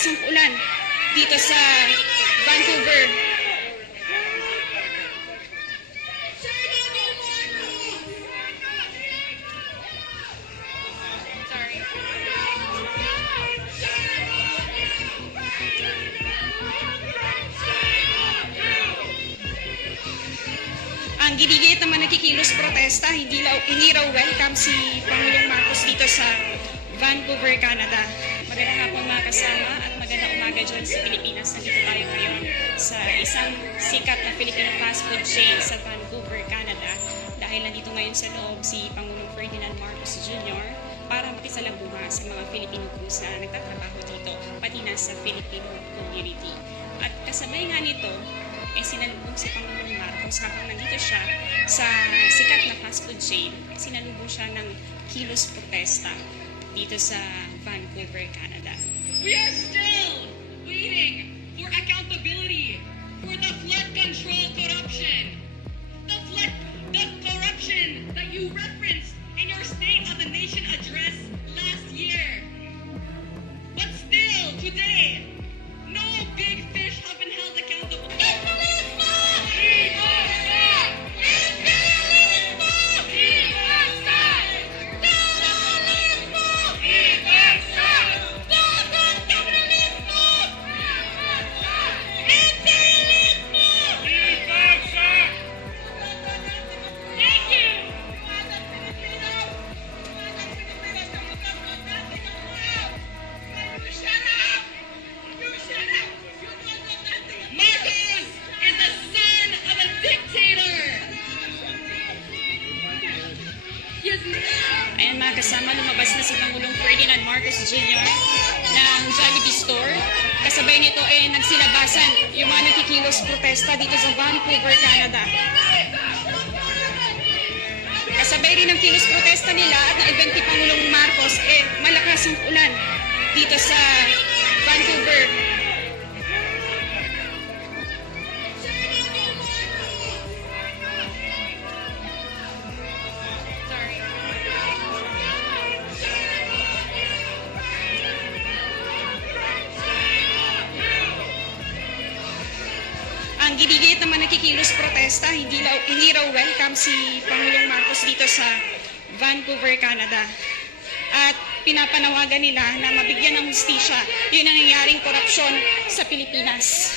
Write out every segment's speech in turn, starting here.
Isang ulan dito sa Vancouver. Sorry. Ang gidigit naman nakikilos protesta, hindi raw welcome si Pangulong Marcos dito sa Vancouver, Canada. Magandang hapon mga kasama at magandang umaga dyan sa Pilipinas. Nandito tayo ngayon sa isang sikat na Filipino fast food chain sa Vancouver, Canada. Dahil nandito ngayon sa loob si Pangulong Ferdinand Marcos Jr. para makisalamuha sa mga Filipino crews na nagtatrabaho dito, pati na sa Filipino community. At kasabay nga nito, sinalubong si Pangulong Marcos habang nandito siya sa sikat na fast food chain. Sinalubong siya ng kilos protesta dito sa Vancouver, Canada. We are still waiting for accountability for the flood control corruption. The corruption that you referenced in your State of the Nation address last year. But still, today, no big fish have been held accountable. Ayan mga kasama, lumabas na si Pangulong Ferdinand Marcos Jr. ng Jollibee Store. Kasabay nito nagsilabasan yung mga nakikilos protesta dito sa Vancouver, Canada. Kasabay rin ng kilos protesta nila at na-event ni Pangulong Marcos, malakas ang ulan dito sa Vancouver. Ang gidigit naman nakikilos protesta, hindi raw welcome si Pangulong Marcos dito sa Vancouver, Canada. At pinapanawagan nila na mabigyan ng hustisya yung nangyayaring korupsyon sa Pilipinas.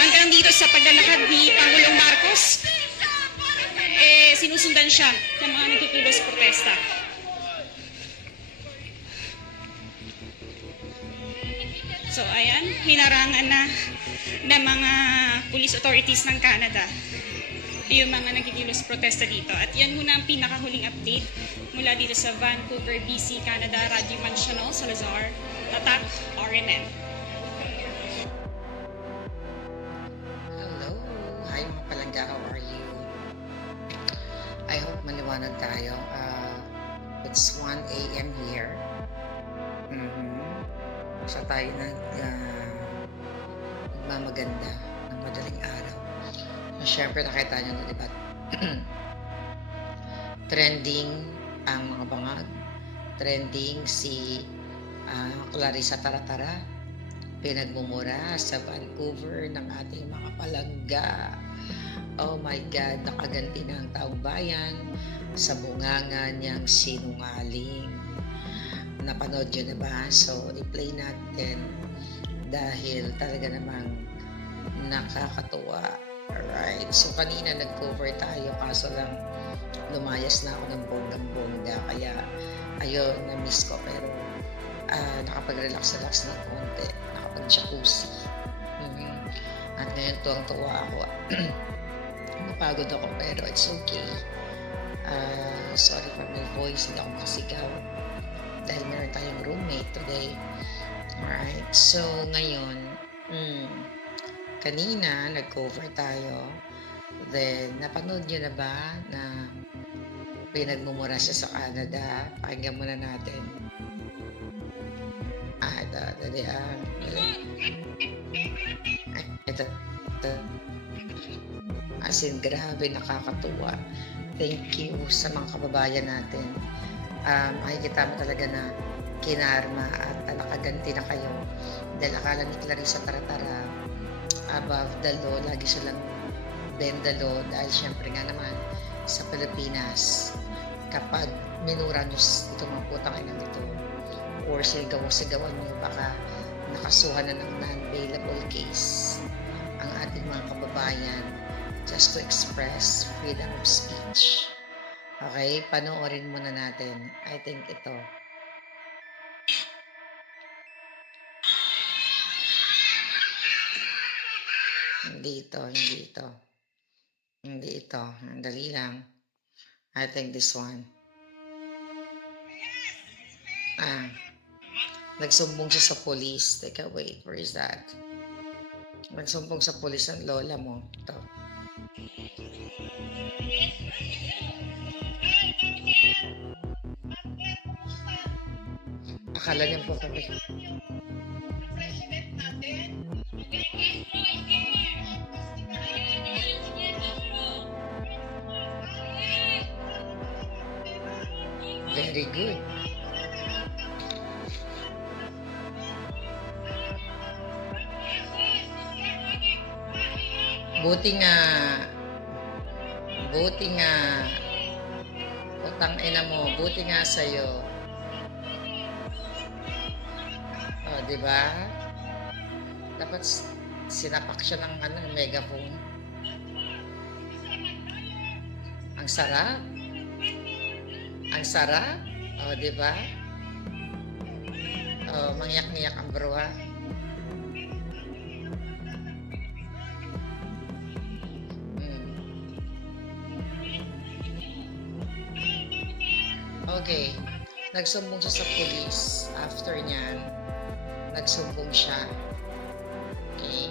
Hanggang dito sa paglalakad ni Pangulong Marcos, sinusundan siya ng mga nakikilos protesta. So ayan, hinarangan na ng mga police authorities ng Canada yung mga nagkikilos protesta dito. At yan muna ang pinakahuling update mula dito sa Vancouver, BC, Canada. Radio Mansional Salazar, Tatak, RMN. Hello! Hi mga palangga, how are you? I hope maliwanag tayo. It's 1 a.m. here. Sa tayo nagmamaganda ng madaling araw. Siyempre nakita nyo na, diba? Trending ang mga bangag. Trending si Clarissa Taratara. Pinagmumura sa Vancouver ng ating mga palangga. Oh my God, nakaganti na ang taong bayan sa bunganga niyang sinungaling. Napanood yun, diba? So, i-play natin dahil talaga namang nakakatuwa. Alright. So, kanina nag-cover tayo kaso lang lumayas na ako ng bonggang-bongga. Kaya, ayun, na-miss ko. Pero, nakapag-relax-relax ng konti. Nakapag-jacuzzi. At ngayon, tuwang-tuwa ako. Napagod ako, pero it's okay. Sorry for my voice. Hindi ako makasigaw. Dahil meron tayong roommate today. Alright. So, ngayon, kanina, nag-cover tayo. Then, napanood nyo na ba na pinagmumura siya sa Canada? Pakinggan muna natin. Ito. As in, grabe, nakakatuwa. thank you sa mga kababayan natin. Makikita mo talaga na kinarma at nakaganti na kayo. Dahil akala ni Clarissa Taratara, above the law, lagi silang bend the law. Dahil syempre nga naman, sa Pilipinas, kapag minura nyo itong mga putang ina nito, or sigaw-sigawan nyo, baka nakasuhan na ng non-bailable case ang ating mga kababayan just to express freedom of speech. Okay, panoorin muna natin. I think ito. Hindi ito, hindi ito. Hindi ito. Dali lang. I think this one. Nagsumbong siya sa police. Teka, wait. Where is that? Nagsumbong sa police ang lola mo. Ito. Akala niya po kami. Very good. Buti nga, utang ina mo, buti nga sa'yo. O, diba? Dapat sinapak siya ng megaphone. Ang sarap. Ang sarap. O, diba? O, mangyak-ngyak ang bruha. Okay. Nagsumbong siya sa police. After niyan, nagsumbong siya. Okay.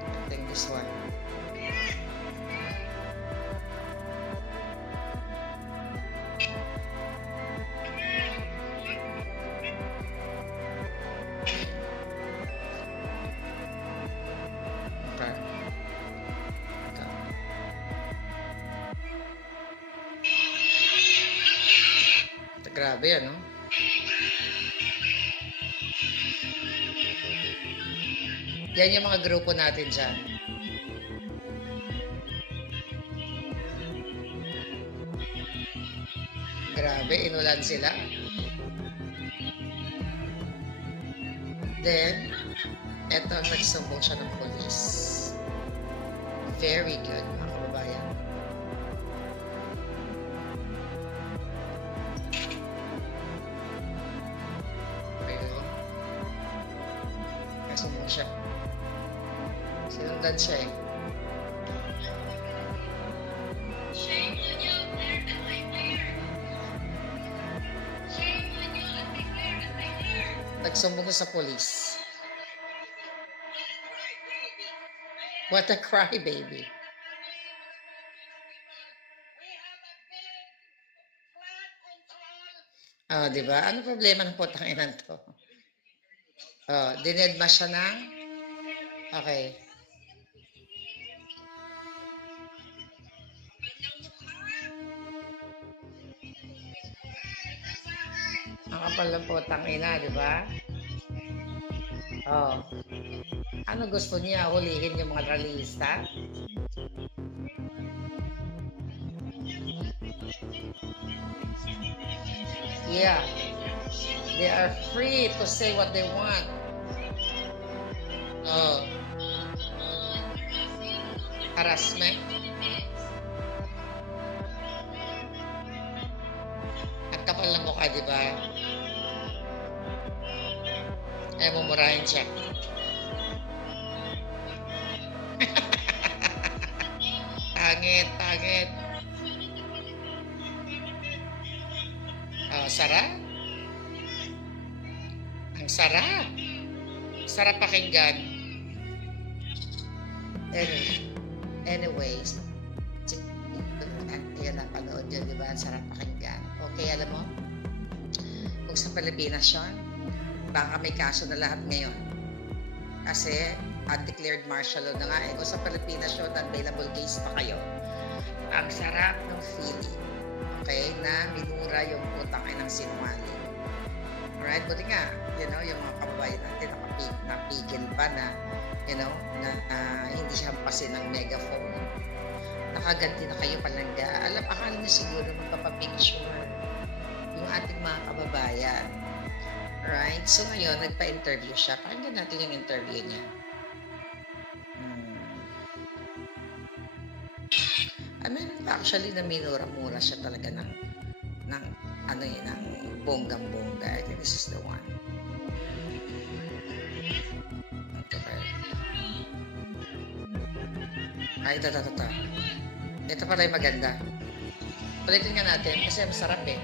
I think this one. Okay. Ito. Grabe yan, no? Yan yung mga grupo natin dyan. Grabe, inulan sila. Then, eto, nagsumbong siya ng police. Very good, mga kababayan. Nagsumbong siya. Sinundan siya eh. Shame on you, Claire and my Claire. Shame on you, Ate Claire and my Claire. Nagsumbong sa police. What a crybaby. Oh, di ba? Ano problema ng putang inan to? Oh, dinedma siya ng... Okay. Ang kapal ng putang ina, di ba? Oh. Ano gusto niya? Hulihin yung mga ralista? Yeah. They are free to say what they want. Oh. Harassment. Ang kapal ng mukha, di ba? Ay, mumurahin siya. Pangit, pangit. Oh, sarap. Ang sarap. Sarap pakinggan. Anyways, yun, napanood yun, di ba? Ang sarap pakinggan. Okay, alam mo, kung sa Pilipinas yun, baka may kaso na lahat ngayon. Kasi, undeclared martial law na nga. Kung sa Pilipinas yun, available case pa kayo. ang sarap ng feeling. Okay? Na minura yung utang ay ng sinungaling. Alright? Buti nga, yung mga kababayan natin napigil pa na, na hindi siya hampasin ng megaphone. Nakaganti na kayo palangga. Akala niya siguro magpapapicture yung ating mga kababayan. Right? So ngayon, nagpa-interview siya. Pakinggan natin yung interview niya. Meron pa actually na minura-mura siya talaga ng bonggang-bongga. I think this is the one. Okay. Ay, ito. Ito pala yung maganda. Palitin nga natin kasi masarap eh.